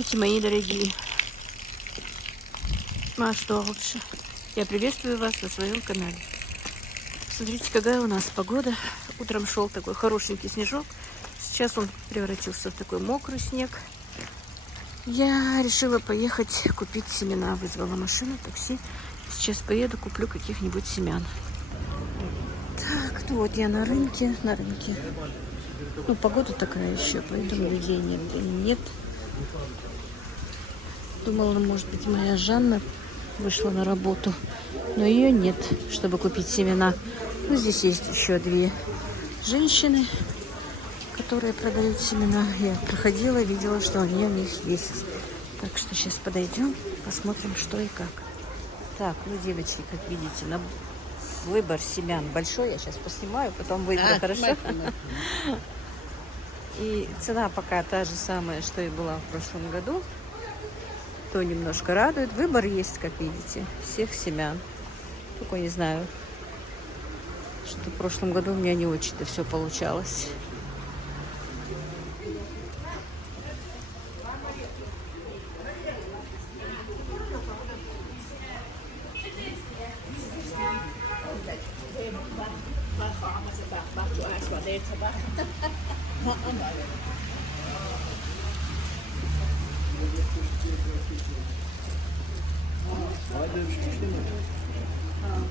Здравствуйте, мои дорогие. А что лучше? Я приветствую вас на своем канале. Смотрите, какая у нас погода. Утром шел такой хорошенький снежок. Сейчас он превратился в такой мокрый снег. Я решила поехать купить семена. Вызвала машину, такси. Сейчас поеду, куплю каких-нибудь семян. Так, ну вот я на рынке. Ну, погода такая еще, поэтому людей нигде нет. Думала, может быть, моя Жанна вышла на работу, но ее нет, чтобы купить семена. Ну, здесь есть еще две женщины, которые продают семена. Я проходила, видела, что они у них есть. Так что сейчас подойдем, посмотрим, что и как. Так, ну, девочки, как видите, на выбор семян большой. Я сейчас поснимаю, потом выберу, хорошо? И цена пока та же самая, что и была в прошлом году. То немножко радует. Выбор есть, как видите, всех семян. Только не знаю, что в прошлом году у меня не очень-то все получалось.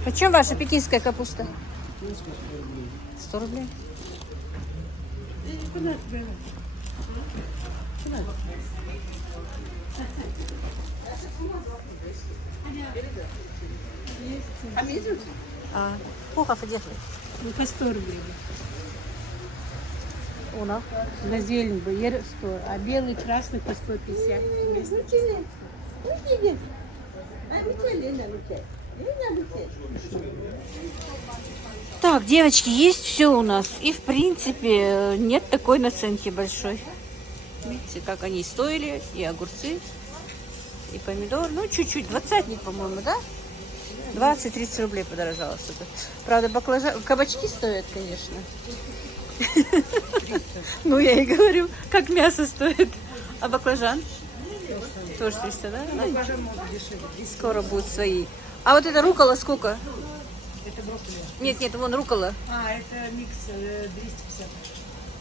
Почем ваша пекинская капуста? 100 рублей. Плохо одет. Ну, по 100 рублей. Уна. На зелень бы 100, а белый, красный по 150. Так, девочки, есть все у нас. И, в принципе, нет такой наценки большой. Видите, как они стоили. И огурцы, и помидор. Ну, чуть-чуть. 20, по-моему, да? 20-30 рублей подорожало что-то. Правда, кабачки стоят, конечно. Ну, я и говорю, как мясо стоит. А баклажан? Тоже 300, да? Скоро будут свои. А вот это рукола сколько? Это брокколи. Нет, вон рукола. А, это микс 250.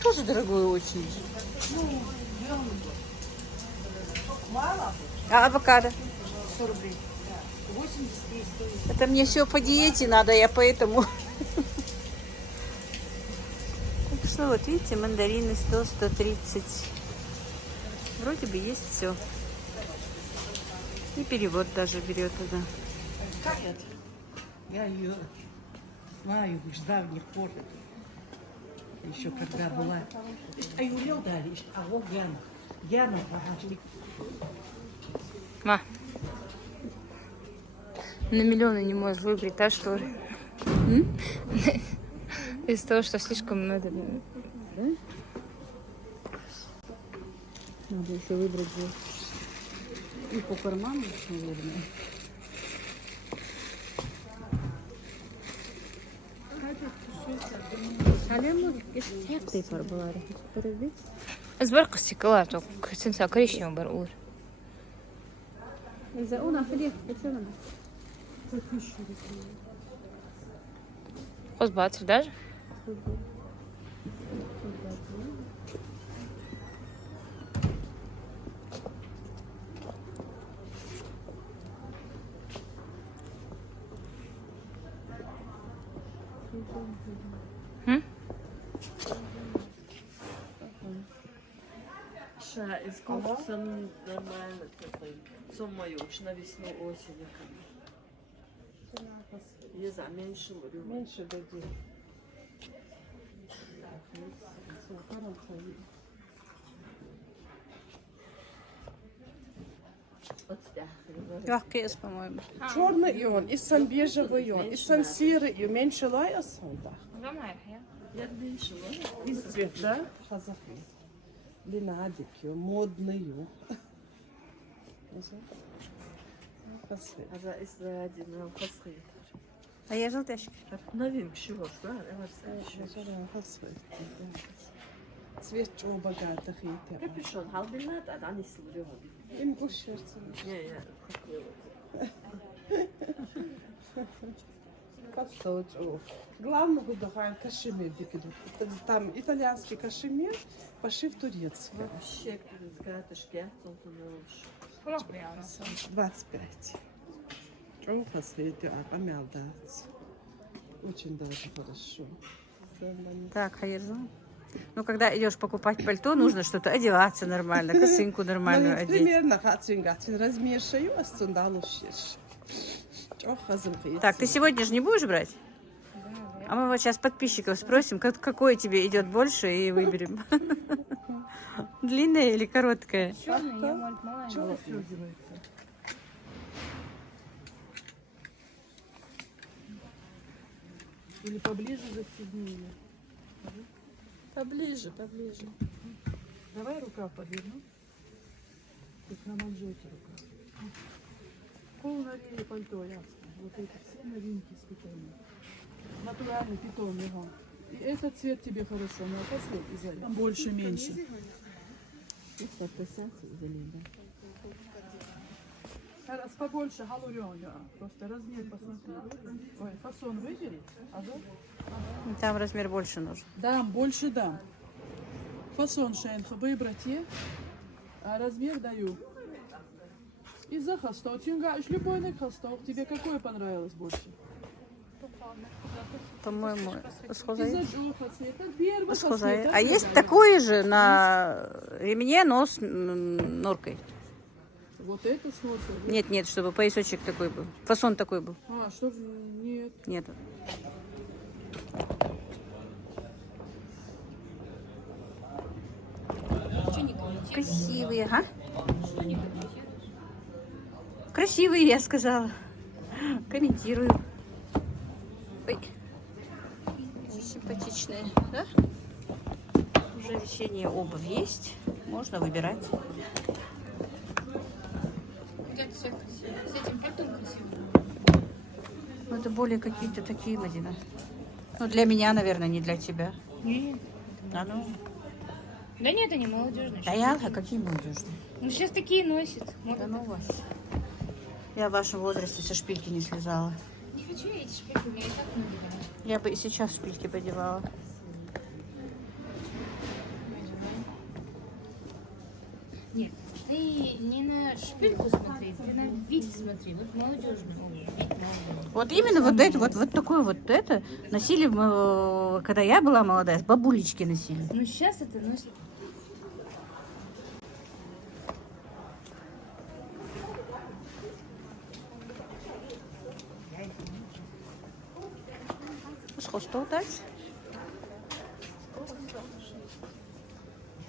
Тоже дорогой очень. Мало? А авокадо? 100 рублей. 80 и 100. Это мне все по диете надо, я поэтому. Так что вот видите, мандарины 100-130. Вроде бы есть все. И перевод даже берет туда. Я ее знаю с давних пор. Еще когда была. А Юлил дали, а вот Яна. Яна погашли. Ма. На миллионы не можешь выбрать, а что? Из-за того, что слишком надо. Да? Надо еще выбрать. И по карману, наверное. Tek paralar. Azbar kısıklar çok sen sakırışım var olur. İza ona fili geçelim. Хоз батыр даже? Из комплекса нормально такой. Соммаюш на весну, осень. Не знаю, меньше говорю. Меньше дади. Легкий, по-моему. Черный и он, и сан бежевый и он, и сан серый, и меньше лая сонда. Я меньше, да? Из цвета казахи. Ленадики, модные. Also ist die Fasriert. А я желтяшки. Новин чего, да? цвет чего богатых эти. Капюшон, халбинат, а да не служил. Им кушается. Не, Подстать. Главное выдаваем кашемир. Там итальянский кашемир, пошив турецкий. вообще, когда ты шкет, он туда 25. Чего светит, а помялдаться. Очень даже хорошо. Так, Хайрзан. Ну, когда идешь покупать пальто, нужно что-то одеваться нормально, косынку нормальную одеть. Примерно размер шею, а сандалу шиш. Так, ты сегодня же не будешь брать? А мы вот сейчас подписчиков спросим, какое тебе идет больше, и выберем. Длинное или короткое? Чего Или поближе застегни. Поближе, поближе. Давай рукав подверну. Как на манжете рукав. Полновее пальто ясно. Вот это все новинки испытания. Натуральный питон его. И этот цвет тебе хорошо, но посмотри, Изаля. Там больше, меньше. Раз побольше галурен, просто размер посмотри. Ой, фасон выбери. Ага. Там размер больше нужен. Дам, больше дам. Фасон шенха выбрать, а размер даю. Из-за хостов. Тюнгаешь любой на хостов. Тебе какое понравилось больше? По-моему, Из-за джоха цвета. Первый схожая. А есть такое же на ремне, но с норкой? Вот это смотри. Нет, нет, чтобы поясочек такой был. Фасон такой был. А, что? Нет. Нет. Красивые, а? Красивые, я сказала. Комментирую. Ой. Симпатичные, да? Уже весенняя обувь есть. Можно выбирать. С этим пальтом красиво. Ну, это более какие-то такие, Мадина. Ну, для меня, наверное, не для тебя. Нет. А ну. Да нет, они молодежные. Да я, а какие молодежные? Ну сейчас такие носят. Да ну вас. Я в вашем возрасте со шпильки не слезала. Не хочу я эти шпильки, у меня и так много. Я бы и сейчас шпильки подевала. Нет, ты не на шпильку смотри, ты на вид смотри. Вот молодежный вид молодежный. Вот именно вот эти, вот такое вот это носили, когда я была молодая, бабулечки носили. Ну сейчас это носит. Что дать?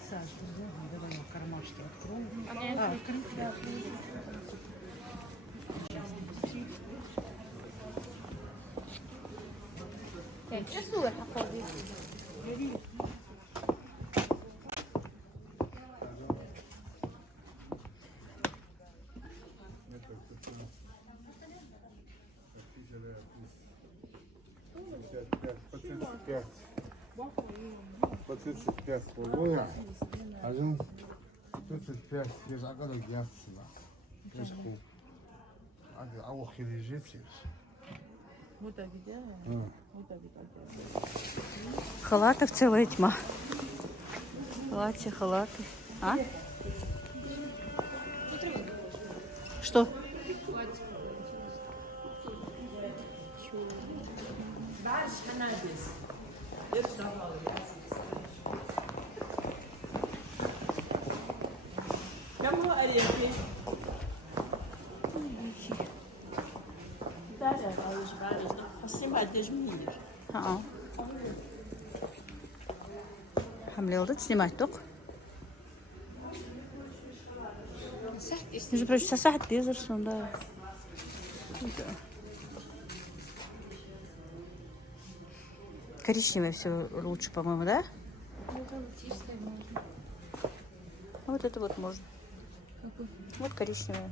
Саш, давай я кармашки открою. شو الحقوبي؟ По 35 половина, один 35 без огорода ясна. Без куб. А у хилижите. Вот так делаем. Вот так делаем. Халатов целая тьма. Платья, халаты. А? Что? Кому орехи? Хамлелды снимать только. Между прочим, сосать безерсон, да. Коричневое все лучше, по-моему, да? А вот это вот можно. Вот коричневое.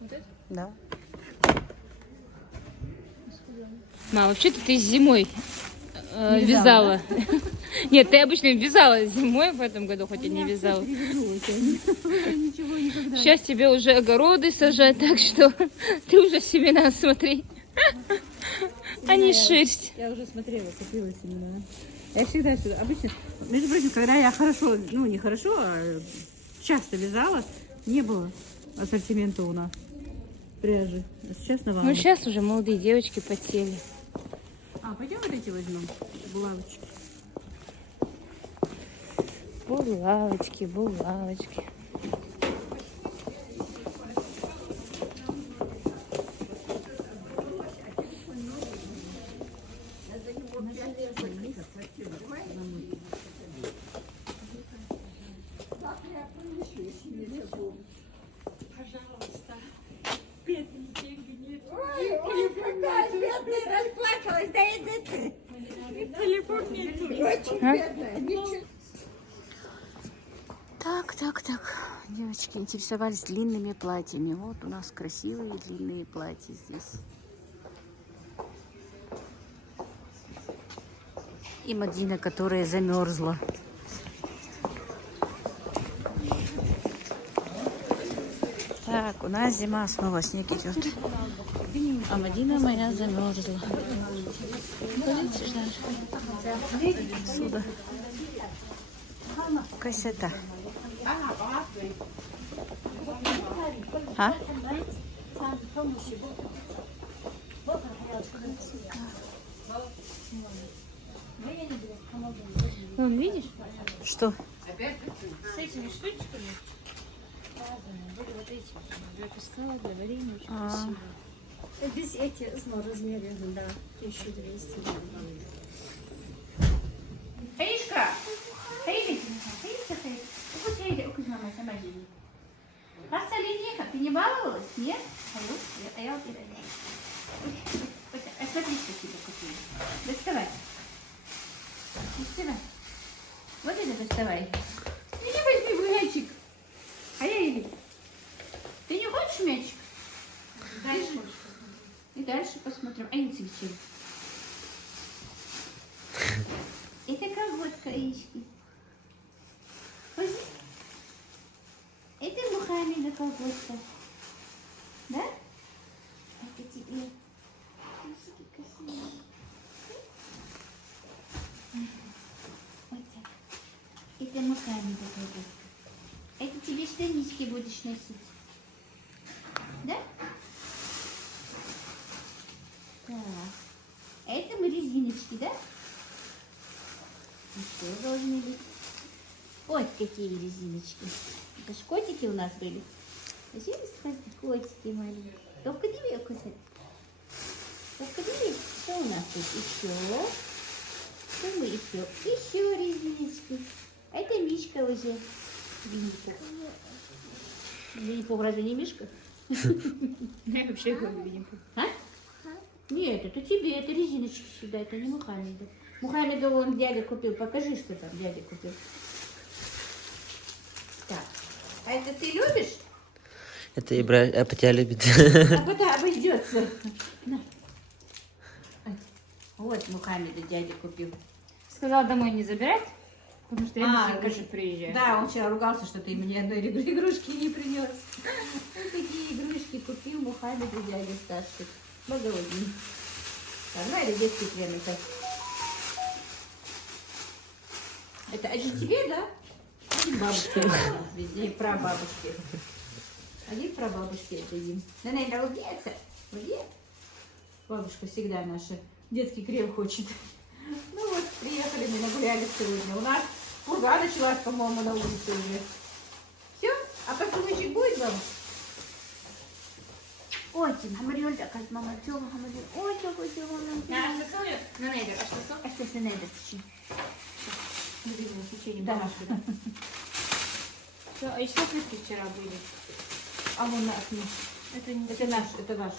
Вот это? Да. Мам, вообще-то ты зимой вязала. Нет, ты обычно вязала зимой в этом году, хоть и не вязала. Сейчас тебе уже огороды сажать, так что ты уже семена смотри. А не шерсть. Я уже смотрела, купила семена. Я всегда сюда, обычно, между прочим, когда я хорошо, ну не хорошо, а часто вязала, не было ассортимента у нас пряжи. А сейчас на Ну, сейчас уже молодые девочки подсели. А, пойдем вот эти возьмем, булавочки. Булавочки, булавочки. Так. Девочки интересовались длинными платьями. Вот у нас красивые длинные платья здесь. И Мадина, которая замерзла. Так, у нас зима, снова снег идет. А Мадина моя замерзла. Видите, сюда. Красота. А? Вон, видишь? Что? С этими штучками. Вот эти. Я искала для варенья. Очень красиво. Без эти размеры, да, 1200. Хаишка! Хаишка! Укус мама сама живет. Паста линейка, ты не баловалась? Нет? А я вот это. Смотри, что тебе купили. Доставай. Вот это доставай. Иди возьми мячик. А я иди. Ты не хочешь мячик? Дальше. И дальше посмотрим. А не цветет. Это колготка, яички. Возьми. Это Мухаммеда колготка. Да? Это тебе. Красиво. Вот так. Это Мухаммеда колготка. Это тебе штанишки будешь носить. Да? Так. А это мы резиночки, да? И что должны быть? Вот какие резиночки. Это ж котики у нас были. Зачем котики маленькие? Только не век кусать. Только не век. Что у нас тут еще? Что мы еще? Еще резиночки. А это Мишка уже. Винни-Пух. Винни-Пух разве не Мишка? Я вообще говорю Винни-Пух. А? Нет, это тебе, это резиночки сюда, это не Мухаммеда. Мухаммеда вон дядя купил. Покажи, что там дядя купил. Так, а это ты любишь? Это Апатя любит. А потом обойдется. На. Вот Мухаммеда дядя купил. Сказал домой не забирать, потому что я тоже приезжаю. Да, он вчера ругался, что ты мне одной игрушки не принес. Вот такие игрушки купил Мухаммеду дядя старший. Благородный. Так, ну это детский крем. Это один тебе, да? Один бабушке. Везде прабабушке. Один прабабушке это им. Наверное, улыбнется. Улыбнется. Бабушка всегда наша детский крем хочет. Ну вот, приехали, мы нагуляли сегодня. У нас пурга началась, по-моему, на улице уже. Все? А поцелуйчик будет, бабушка? Ой, хамарёль, такая мама, тёма, хамарёль. Ой, такой тёма, мама. А что целую? На недер. А что с недер? Да. Все, а еще фрукты вчера были. А вон наш. Это наш, это ваш.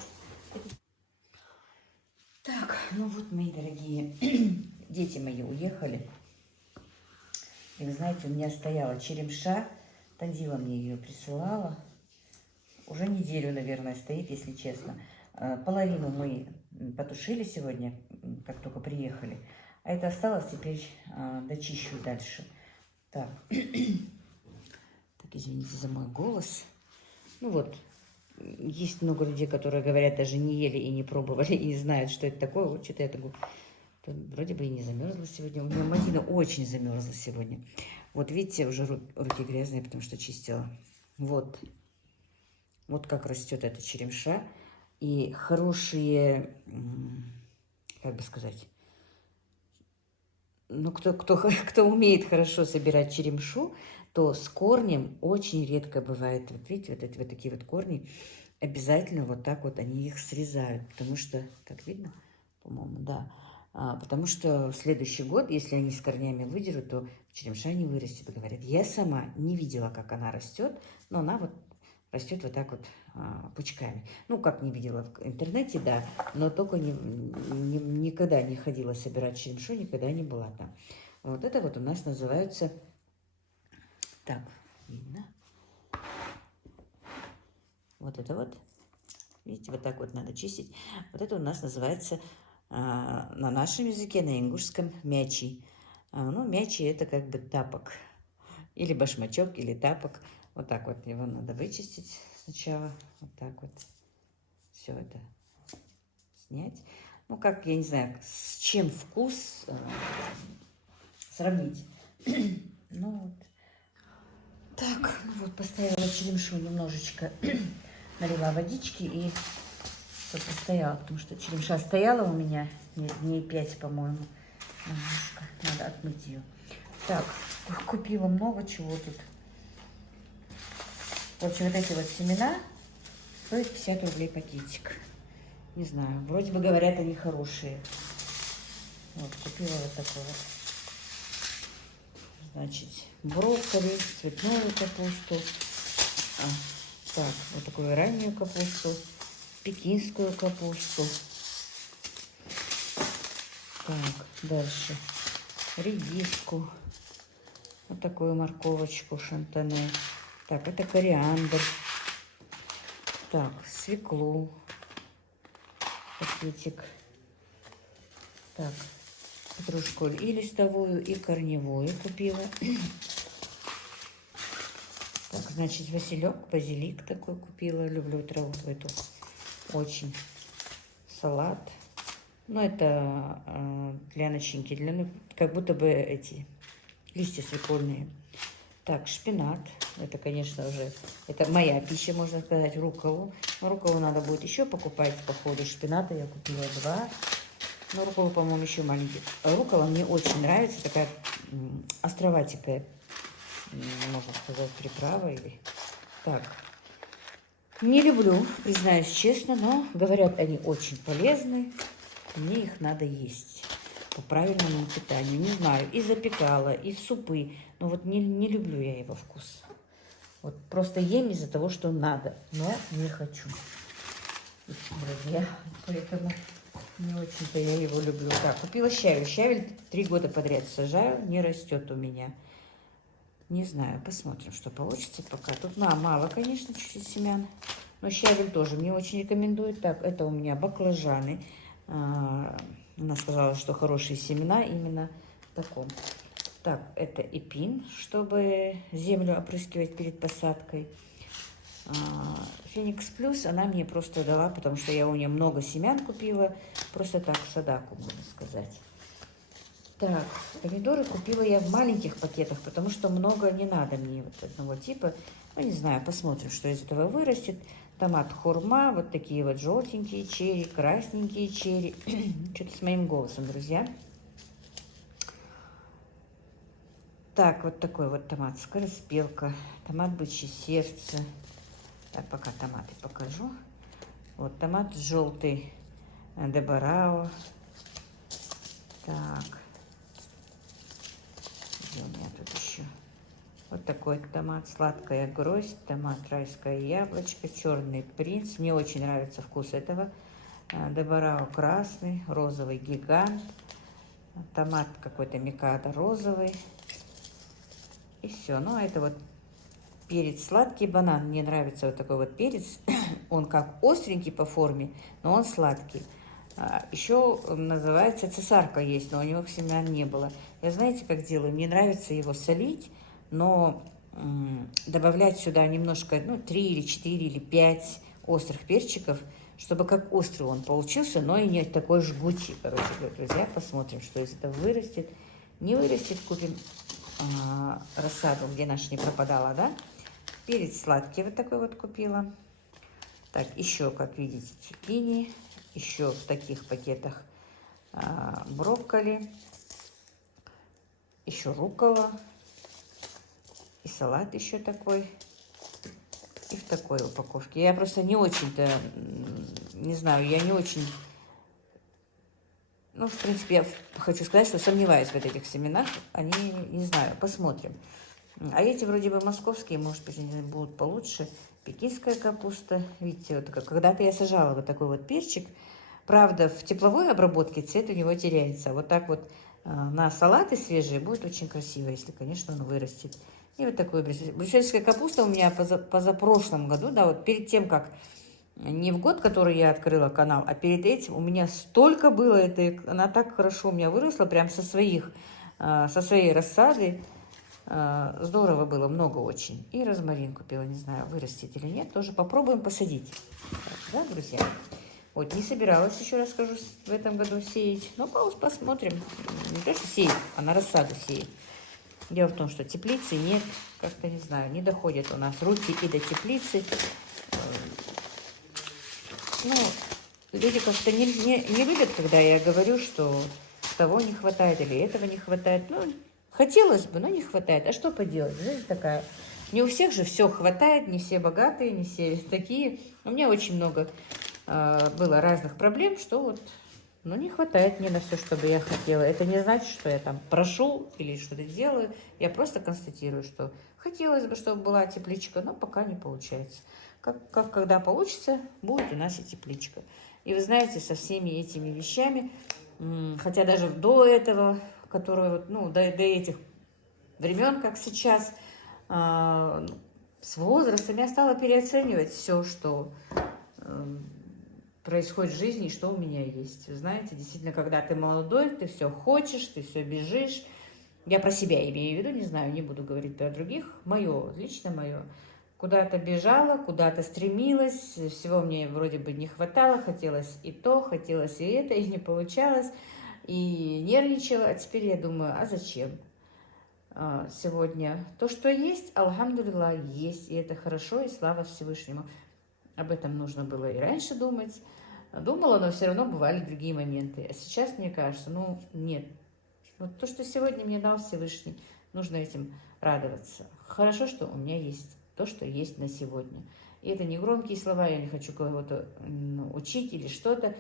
Так, ну вот, мои дорогие, дети мои уехали. И вы знаете, у меня стояла черемша, Тандила мне ее присылала. Уже неделю, наверное, стоит, если честно. Половину мы потушили сегодня, как только приехали. А это осталось, теперь дочищу дальше. Так. Так, извините за мой голос. Ну вот, есть много людей, которые говорят, даже не ели и не пробовали, и не знают, что это такое. Вот что-то я такое... Вроде бы и не замерзла сегодня. У меня Мадина очень замерзла сегодня. Вот видите, уже руки грязные, потому что чистила. Вот. Вот как растет эта черемша. И хорошие, как бы сказать, ну, кто умеет хорошо собирать черемшу, то с корнем очень редко бывает. Вот видите, вот эти вот такие вот корни, обязательно вот так вот они их срезают. Потому что, так видно, по-моему, да. Потому что в следующий год, если они с корнями выдерут, то черемша не вырастет, говорят. Я сама не видела, как она растет, но она вот растет вот так вот пучками. Ну, как не видела в интернете, да, но только никогда не ходила собирать черемшу, никогда не была там. Вот это вот у нас называется... Так, видно? Вот это вот. Видите, вот так вот надо чистить. Вот это у нас называется... на нашем языке, на ингушском, мячи. Ну, мячи это как бы тапок. Или башмачок, или тапок. Вот так вот его надо вычистить сначала. Вот так вот. Все это снять. Ну, как, я не знаю, с чем вкус сравнить. Ну, вот. Так, ну вот, поставила черемшу немножечко. Налила водички и... Чтобы постояла, потому что черемша стояла у меня дней 5, по-моему. Немножко. Надо отмыть ее. Так, купила много чего тут. В общем, вот эти вот семена стоят 50 рублей пакетик. Не знаю, вроде бы говорят, они хорошие. Вот, купила вот такой вот. Значит, брокколи, цветную капусту. Так, вот такую раннюю капусту. Пекинскую капусту. Так, дальше. Редиску. Вот такую морковочку шантане. Так, это кориандр. Так, свеклу. Пакетик. Так, петрушку и листовую, и корневую купила. Так, значит, василек, базилик такой купила. Люблю траву эту. Очень. Салат. Ну, это для начинки. Ну, как будто бы эти листья свекольные. Так, шпинат. Это, конечно, уже... Это моя пища, можно сказать. Рукколу. Но рукколу надо будет еще покупать по ходу. Шпината я купила 2. Но рукколу, по-моему, еще маленький. Руккола мне очень нравится. Такая островатикая, можно сказать, приправа. Или... Так. Не люблю, признаюсь честно, но говорят, они очень полезны. Мне их надо есть по правильному питанию. Не знаю, и запекала, и в супы. Но вот не люблю я его вкус. Вот просто ем из-за того, что надо, но не хочу. Друзья, поэтому не очень-то я его люблю. Так, купила щавель. Щавель 3 года подряд сажаю, не растет у меня. Не знаю, посмотрим, что получится пока. Тут мало, конечно, чуть-чуть семян. Но щавель тоже мне очень рекомендуют. Так, это у меня баклажаны. Она сказала, что хорошие семена именно в таком. Так, это эпин, чтобы землю опрыскивать перед посадкой. Феникс Плюс она мне просто дала, потому что я у нее много семян купила. Просто так, садаку, можно сказать. Так, помидоры купила я в маленьких пакетах, потому что много не надо мне вот одного типа. Ну, не знаю, посмотрим, что из этого вырастет. Томат хурма, вот такие вот желтенькие черри, красненькие черри. Что-то с моим голосом, друзья. Так, вот такой вот томат скороспелка, томат бычье сердце. Так, пока томаты покажу. Вот томат желтый Дебарао. Так. Где у меня тут еще? Вот такой томат, сладкая гроздь, томат райское яблочко, черный принц. Мне очень нравится вкус этого. Дебарао красный, розовый гигант, томат какой-то микадо розовый. И все. Ну, это вот перец сладкий, банан. Мне нравится вот такой вот перец. Он как остренький по форме, но он сладкий. Еще называется цесарка есть, но у него семян не было. Я знаете, как делаю? Мне нравится его солить, но добавлять сюда немножко, 3 или 4 или 5 острых перчиков, чтобы как острый он получился, но и не такой жгучий. Короче, друзья, посмотрим, что из этого вырастет. Не вырастет, купим рассаду, где наша не пропадала, да? Перец сладкий вот такой вот купила. Так, еще, как видите, цукини. Еще в таких пакетах брокколи. Еще руккола. И салат еще такой. И в такой упаковке. Я просто не очень-то, не знаю, я не очень... Ну, в принципе, я хочу сказать, что сомневаюсь в этих семенах. Они, не знаю, посмотрим. А эти вроде бы московские, может быть, они будут получше. Пекинская капуста. Видите, вот когда-то я сажала вот такой вот перчик. Правда, в тепловой обработке цвет у него теряется. Вот так вот на салаты свежие будет очень красиво, если, конечно, он вырастет. И вот такой брюссельская капуста у меня позапрошлом году, да, вот перед тем, как не в год, который я открыла канал, а перед этим у меня столько было, она так хорошо у меня выросла, прям со своей рассады. Здорово было, много очень. И розмарин купила, не знаю, вырастет или нет, тоже попробуем посадить. Так, да, друзья? Вот, не собиралась, еще раз скажу, в этом году сеять. Но посмотрим. Не то, что сеять, а на рассаду сеять. Дело в том, что теплицы нет, как-то, не знаю, не доходят у нас руки и до теплицы. Ну, люди как-то не любят, когда я говорю, что того не хватает или этого не хватает. Ну, хотелось бы, но не хватает. А что поделать? Жизнь такая. Не у всех же все хватает, не все богатые, не все такие. У меня очень много было разных проблем, что вот, ну, не хватает мне на все, что бы я хотела. Это не значит, что я там прошу или что-то делаю. Я просто констатирую, что хотелось бы, чтобы была тепличка, но пока не получается. Когда получится, будет у нас и тепличка. И вы знаете, со всеми этими вещами, хотя даже до этого, которые вот, ну, до этих времен, как сейчас, с возрастом я стала переоценивать все, что происходит в жизни, и что у меня есть. Вы знаете, действительно, когда ты молодой, ты все хочешь, ты все бежишь. Я про себя имею в виду, не знаю, не буду говорить про других. Мое, лично мое. Куда-то бежала, куда-то стремилась, всего мне вроде бы не хватало, хотелось и то, хотелось и это, и не получалось, и нервничала. А теперь я думаю, а зачем? Сегодня то, что есть, алхамдулилла, есть, и это хорошо, и слава Всевышнему. Об этом нужно было и раньше думать. Думала, но все равно бывали другие моменты. А сейчас мне кажется, ну, нет. Вот то, что сегодня мне дал Всевышний, нужно этим радоваться. Хорошо, что у меня есть то, что есть на сегодня. И это не громкие слова, я не хочу кого-то учить или что-то.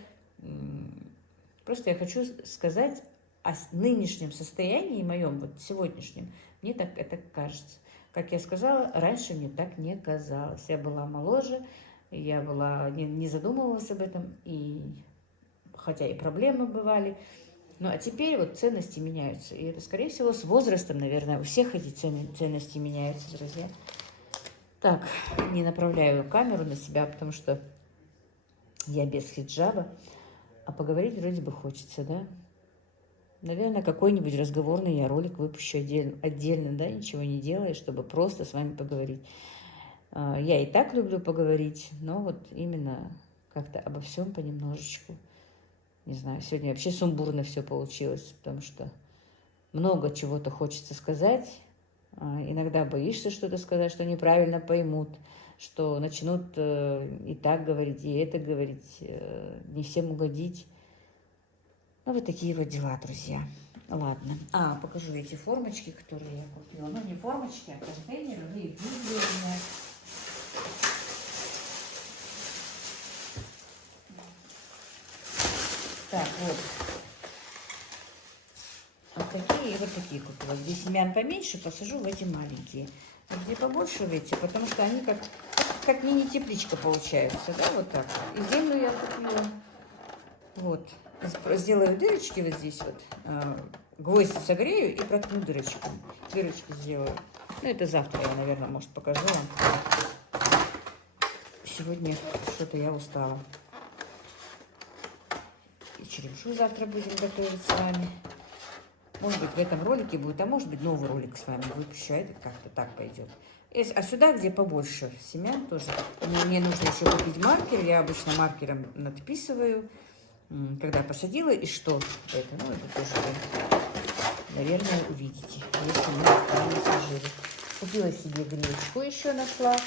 Просто я хочу сказать о нынешнем состоянии моем, вот сегодняшнем. Мне так это кажется. Как я сказала, раньше мне так не казалось. Я была моложе, я была, не задумывалась об этом, и хотя и проблемы бывали. Ну, а теперь вот ценности меняются. И это, скорее всего, с возрастом, наверное, у всех эти ценности меняются, друзья. Так, не направляю камеру на себя, потому что я без хиджаба. А поговорить вроде бы хочется, да? Наверное, какой-нибудь разговорный я ролик выпущу отдельно, да, ничего не делая, чтобы просто с вами поговорить. Я и так люблю поговорить, но вот именно как-то обо всем понемножечку. Не знаю, сегодня вообще сумбурно все получилось, потому что много чего-то хочется сказать. Иногда боишься что-то сказать, что неправильно поймут, что начнут и так говорить, и это говорить, не всем угодить. Ну, вот такие вот дела, друзья. Ладно. Покажу эти формочки, которые я купила. Ну, не формочки, а контейнеры. Вы их видели у меня. Так, вот. Вот такие и вот такие купила. Где семян поменьше, посажу в эти маленькие. А где побольше в эти, потому что они как мини-тепличка получаются, да, вот так. И землю я купила. Вот. Сделаю дырочки вот здесь вот. Гвоздь согрею и проткну дырочку. Дырочки сделаю. Ну, это завтра я, наверное, может, покажу вам. Сегодня что-то я устала. черемшу завтра будем готовить с вами. Может быть, в этом ролике будет, а может быть, новый ролик с вами выпущу, а этот как-то так пойдет. А сюда, где побольше семян, тоже мне нужно еще купить маркер. Я обычно маркером надписываю, когда посадила и что это. Ну, это тоже вы, наверное, увидите, если мы правильно сложили. Купила себе гречку, еще нашла.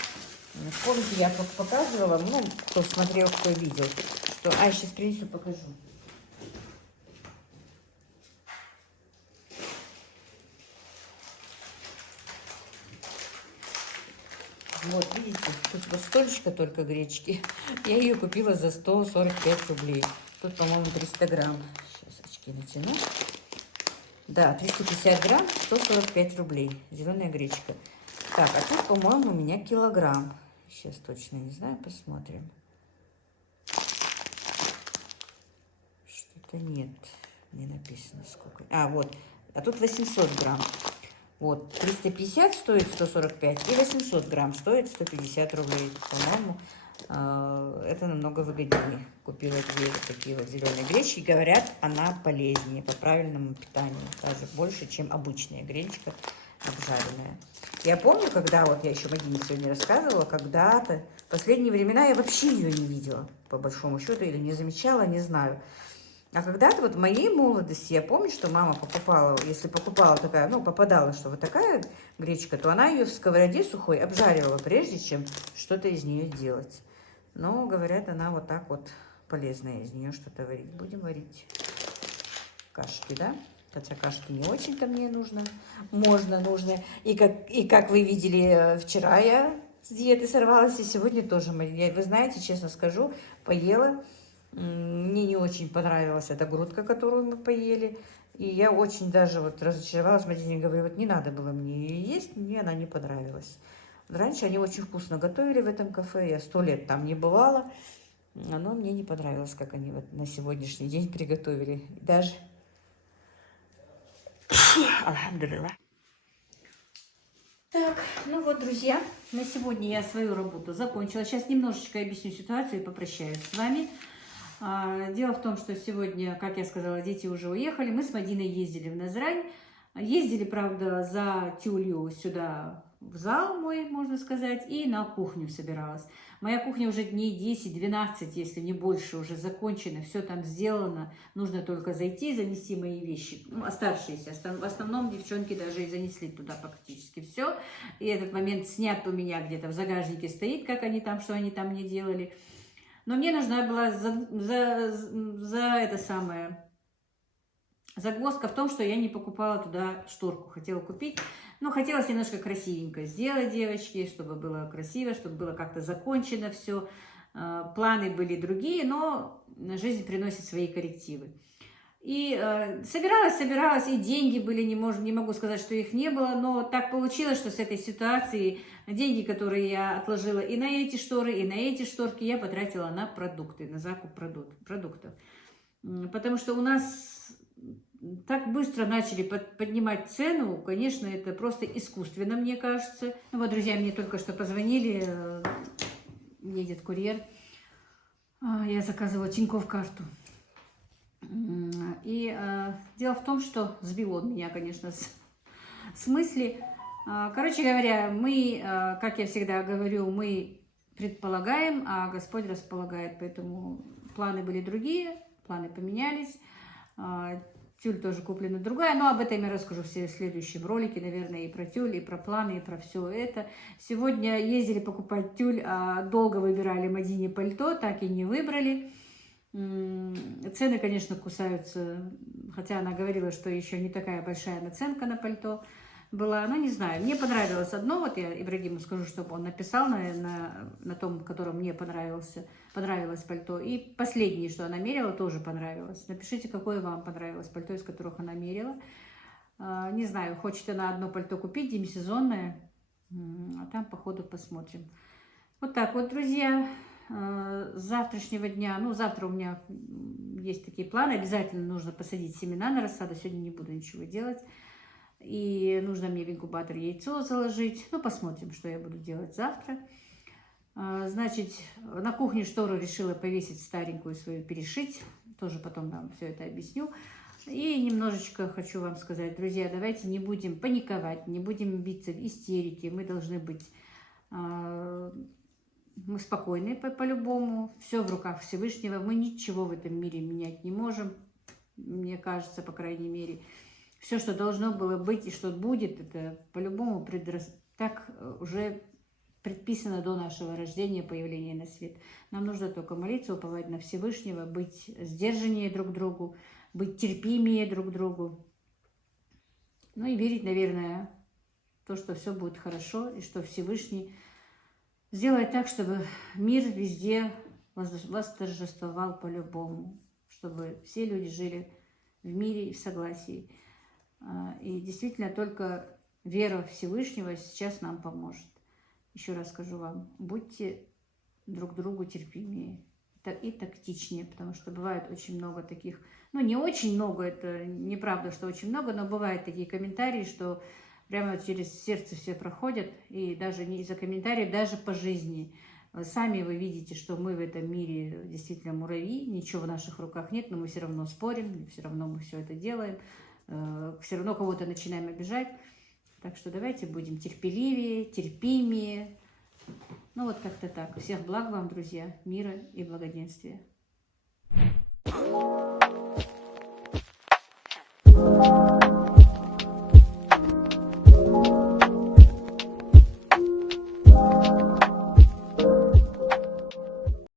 Помните, я показывала, ну, кто смотрел, кто видел, что... А, сейчас принесу, покажу. Вот, видите, тут вот столечко только гречки. Я ее купила за 145 рублей. Тут, по-моему, 300 грамм. Сейчас очки натяну. Да, 350 грамм, 145 рублей. Зеленая гречка. Так, а тут, по-моему, у меня килограмм. Сейчас точно не знаю, посмотрим. Что-то нет, не написано сколько. А, вот, а тут 800 грамм. Вот, 350 стоит 145 и 800 грамм стоит 150 рублей. По-моему, это намного выгоднее. Купила две вот такие вот зеленые гречки. Говорят, она полезнее по правильному питанию. Даже больше, чем обычная гречка обжаренная. Я помню, когда, вот я еще Мадине сегодня рассказывала, когда-то, в последние времена я вообще ее не видела, по большому счету, или не замечала, не знаю. А когда-то вот в моей молодости, я помню, что мама покупала, если покупала такая, ну, попадала, что вот такая гречка, то она ее в сковороде сухой обжаривала, прежде чем что-то из нее делать. Но, говорят, она вот так вот полезная из нее что-то варить. Будем варить кашки, да? Хотя кашки не очень-то мне нужно. Нужно. И как вы видели, вчера я с диеты сорвалась, и сегодня тоже. Вы знаете, честно скажу, поела. Мне не очень понравилась эта грудка, которую мы поели. И я очень даже вот разочаровалась. Мадине говорю, вот не надо было мне ее есть, мне она не понравилась. Раньше они очень вкусно готовили в этом кафе. Я 100 лет там не бывала. Но мне не понравилось, как они вот на сегодняшний день приготовили. Даже... Алхамдулилlah. Так, ну вот, друзья, на сегодня я свою работу закончила. Сейчас немножечко объясню ситуацию и попрощаюсь с вами. Дело в том, что сегодня, как я сказала, дети уже уехали. Мы с Мадиной ездили в Назрань. Ездили, правда, за тюлью сюда в зал мой, можно сказать, и на кухню собиралась. Моя кухня уже дней 10-12, если не больше, уже закончена. Все там сделано. Нужно только зайти, занести мои вещи. Ну, оставшиеся. В основном девчонки даже и занесли туда практически все. И этот момент снят у меня где-то в загажнике стоит, как они там, что они там не делали. Но мне нужна была загвоздка в том, что я не покупала туда шторку. Хотела купить, но хотелось немножко красивенько сделать, девочки, чтобы было красиво, чтобы было как-то закончено все. Планы были другие, но жизнь приносит свои коррективы. И собиралась, и деньги были, не могу сказать, что их не было, но так получилось, что с этой ситуацией деньги, которые я отложила и на эти шторы, и на эти шторки, я потратила на продукты, на закуп продуктов. Потому что у нас так быстро начали поднимать цену, конечно, это просто искусственно, мне кажется. Ну вот, друзья, мне только что позвонили, едет курьер, я заказывала Тинькофф карту. И дело в том, что сбил он меня, конечно, с мысли. Короче говоря, мы, как я всегда говорю, мы предполагаем, а Господь располагает. Поэтому планы были другие, планы поменялись. Тюль тоже куплена другая, но об этом я расскажу в следующем ролике, наверное, и про тюль, и про планы, и про все это. Сегодня ездили покупать тюль, долго выбирали Мадине пальто, так и не выбрали. Цены, конечно, кусаются, хотя она говорила, что еще не такая большая наценка на пальто была, но не знаю. Мне понравилось одно, вот я Ибрагиму скажу, чтобы он написал на том, котором мне понравилось пальто. И последнее, что она мерила, тоже понравилось. Напишите, какое вам понравилось пальто, из которых она мерила. Не знаю, хочет она одно пальто купить, демисезонное, а там по ходу посмотрим. Вот так вот, друзья. С завтрашнего дня, ну, завтра у меня есть такие планы, обязательно нужно посадить семена на рассаду, сегодня не буду ничего делать, и нужно мне в инкубатор яйцо заложить, ну, посмотрим, что я буду делать завтра. Значит, на кухне штору решила повесить старенькую свою, перешить тоже потом вам все это объясню. И немножечко хочу вам сказать, друзья, давайте не будем паниковать, не будем биться в истерике. Мы должны быть мы спокойны по-любому. Все в руках Всевышнего. Мы ничего в этом мире менять не можем. Мне кажется, по крайней мере. Все, что должно было быть и что будет, это по-любому так уже предписано до нашего рождения, появления на свет. Нам нужно только молиться, уповать на Всевышнего, быть сдержаннее друг к другу, быть терпимее друг к другу. Ну и верить, наверное, в то, что все будет хорошо, и что Всевышний сделает так, чтобы мир везде восторжествовал по-любому, чтобы все люди жили в мире и в согласии. И действительно только вера в Всевышнего сейчас нам поможет. Еще раз скажу вам, будьте друг другу терпимее и тактичнее, потому что бывает очень много таких, ну не очень много, это неправда, что очень много, но бывают такие комментарии, что прямо через сердце все проходят, и даже не из-за комментариев, даже по жизни. Сами вы видите, что мы в этом мире действительно муравьи, ничего в наших руках нет, но мы все равно спорим, все равно мы все это делаем, все равно кого-то начинаем обижать. Так что давайте будем терпеливее, терпимее. Ну вот как-то так. Всех благ вам, друзья, мира и благоденствия.